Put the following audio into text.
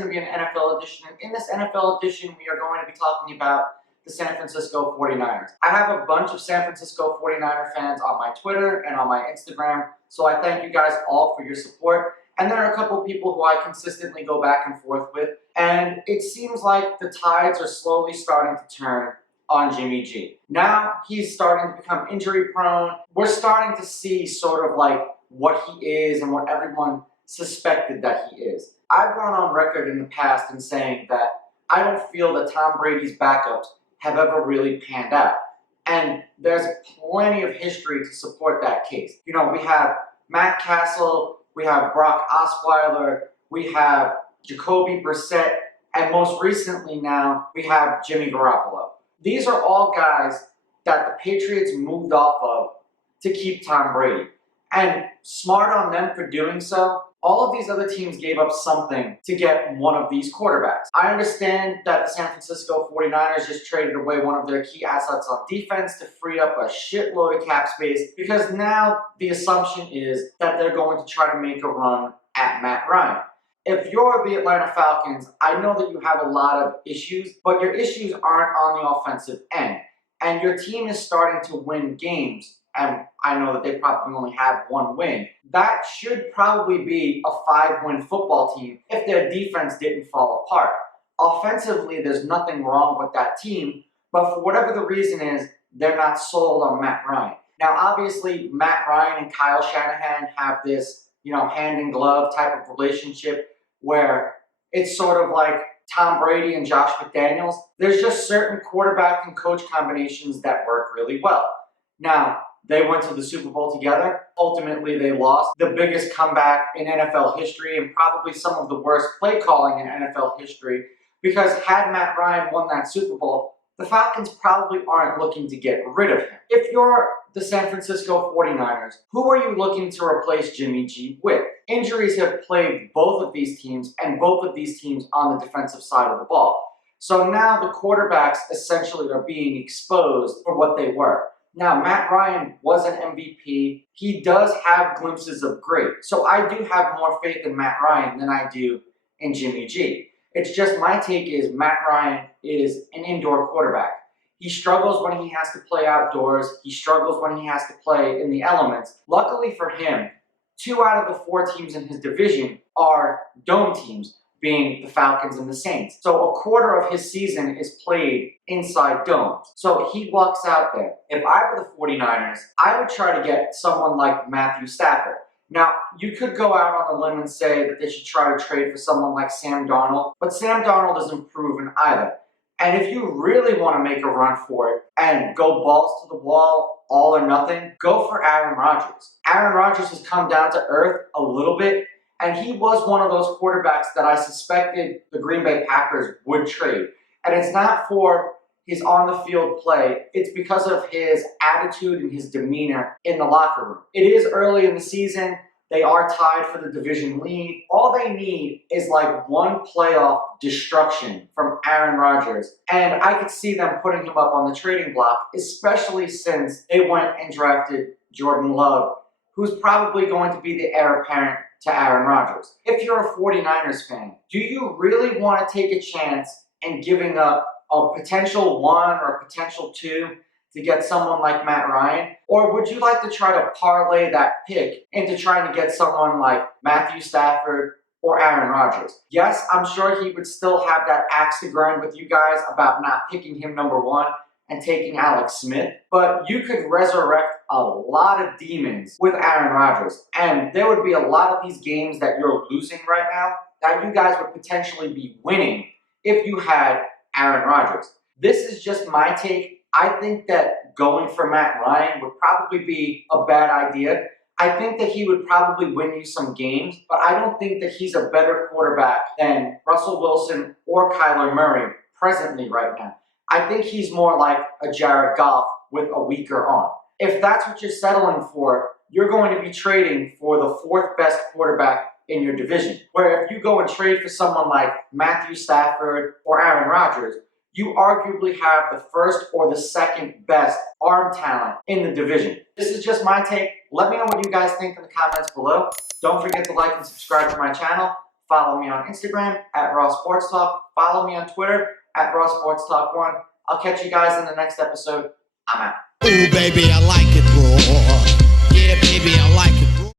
going to be an NFL edition, and in this NFL edition, we are going to be talking about the San Francisco 49ers. I have a bunch of San Francisco 49er fans on my Twitter and on my Instagram, so I thank you guys all for your support. And there are a couple of people who I consistently go back and forth with, and it seems like the tides are slowly starting to turn on Jimmy G. Now he's starting to become injury prone. We're starting to see sort of like what he is and what everyone suspected that he is. I've gone on record in the past in saying that I don't feel that Tom Brady's backups have ever really panned out. And there's plenty of history to support that case. You know, we have Matt Castle, we have Brock Osweiler, we have Jacoby Brissett, and most recently now, we have Jimmy Garoppolo. These are all guys that the Patriots moved off of to keep Tom Brady. And smart on them for doing so. All of these other teams gave up something to get one of these quarterbacks. I understand that the San Francisco 49ers just traded away one of their key assets on defense to free up a shitload of cap space, because now the assumption is that they're going to try to make a run at Matt Ryan. If you're the Atlanta Falcons, I know that you have a lot of issues, but your issues aren't on the offensive end. And your team is starting to win games, and I know that they probably only have one win. That should probably be a 5-win football team if their defense didn't fall apart. Offensively, there's nothing wrong with that team, but for whatever the reason is, they're not sold on Matt Ryan. Now, obviously, Matt Ryan and Kyle Shanahan have this, hand-in-glove type of relationship where it's sort of like Tom Brady and Josh McDaniels. There's just certain quarterback and coach combinations that work really well. Now, they went to the Super Bowl together. Ultimately, they lost. The biggest comeback in NFL history and probably some of the worst play calling in NFL history, because had Matt Ryan won that Super Bowl, the Falcons probably aren't looking to get rid of him. If you're the San Francisco 49ers, who are you looking to replace Jimmy G with? Injuries have plagued both of these teams, and both of these teams on the defensive side of the ball. So now the quarterbacks essentially are being exposed for what they were. Now, Matt Ryan was an MVP. He does have glimpses of great. So I do have more faith in Matt Ryan than I do in Jimmy G. It's just my take is Matt Ryan is an indoor quarterback. He struggles when he has to play outdoors. He struggles when he has to play in the elements. Luckily for him, 2 out of the 4 teams in his division are dome teams, being the Falcons and the Saints. So a quarter of his season is played inside domes. So he walks out there. If I were the 49ers, I would try to get someone like Matthew Stafford. Now, you could go out on a limb and say that they should try to trade for someone like Sam Darnold, but Sam Darnold isn't proven either. And if you really want to make a run for it and go balls to the wall, all or nothing, go for Aaron Rodgers. Aaron Rodgers has come down to earth a little bit, and he was one of those quarterbacks that I suspected the Green Bay Packers would trade. And it's not for his on-the-field play. It's because of his attitude and his demeanor in the locker room. It is early in the season. They are tied for the division lead. All they need is like one playoff destruction from Aaron Rodgers. And I could see them putting him up on the trading block, especially since they went and drafted Jordan Love, who's probably going to be the heir apparent to Aaron Rodgers. If you're a 49ers fan, do you really want to take a chance in giving up a potential 1 or a potential 2 to get someone like Matt Ryan? Or would you like to try to parlay that pick into trying to get someone like Matthew Stafford or Aaron Rodgers? Yes, I'm sure he would still have that axe to grind with you guys about not picking him number 1 and taking Alex Smith, but you could resurrect a lot of demons with Aaron Rodgers. And there would be a lot of these games that you're losing right now that you guys would potentially be winning if you had Aaron Rodgers. This is just my take. I think that going for Matt Ryan would probably be a bad idea. I think that he would probably win you some games, but I don't think that he's a better quarterback than Russell Wilson or Kyler Murray presently right now. I think he's more like a Jared Goff with a weaker arm. If that's what you're settling for, you're going to be trading for the 4th best quarterback in your division. Where if you go and trade for someone like Matthew Stafford or Aaron Rodgers, you arguably have the 1st or the 2nd best arm talent in the division. This is just my take. Let me know what you guys think in the comments below. Don't forget to like and subscribe to my channel. Follow me on Instagram at Raw Sports Talk. Follow me on Twitter at Raw Sports Talk 1. I'll catch you guys in the next episode. I'm out. Ooh, baby, I like it raw. Yeah, baby, I like it raw.